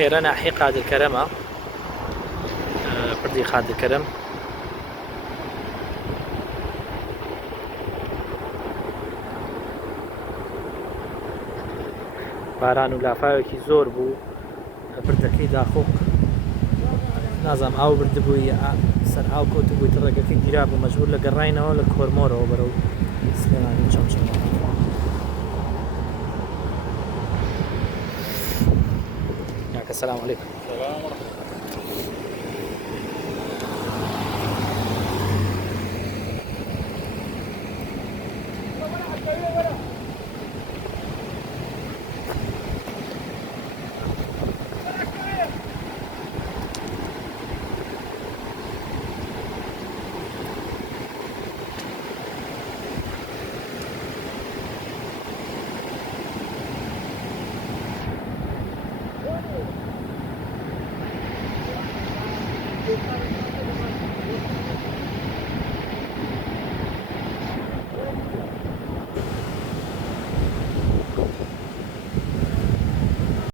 ئێرە ناحی قادرکەرەمە، پردی قادرکەرەم. باران و لافاوێکی زۆر بوو، بردەکەی داخۆک نازام ئاو بردبووی سەر ئاو کۆت بوویت ڕێگەکەی گیرا بوو، مەجبور لە گەڕاینەوە لە کۆرمۆرەوە بەرەو سلێمانی چەمچەمە. کاکە سەلام عەلەیکوم.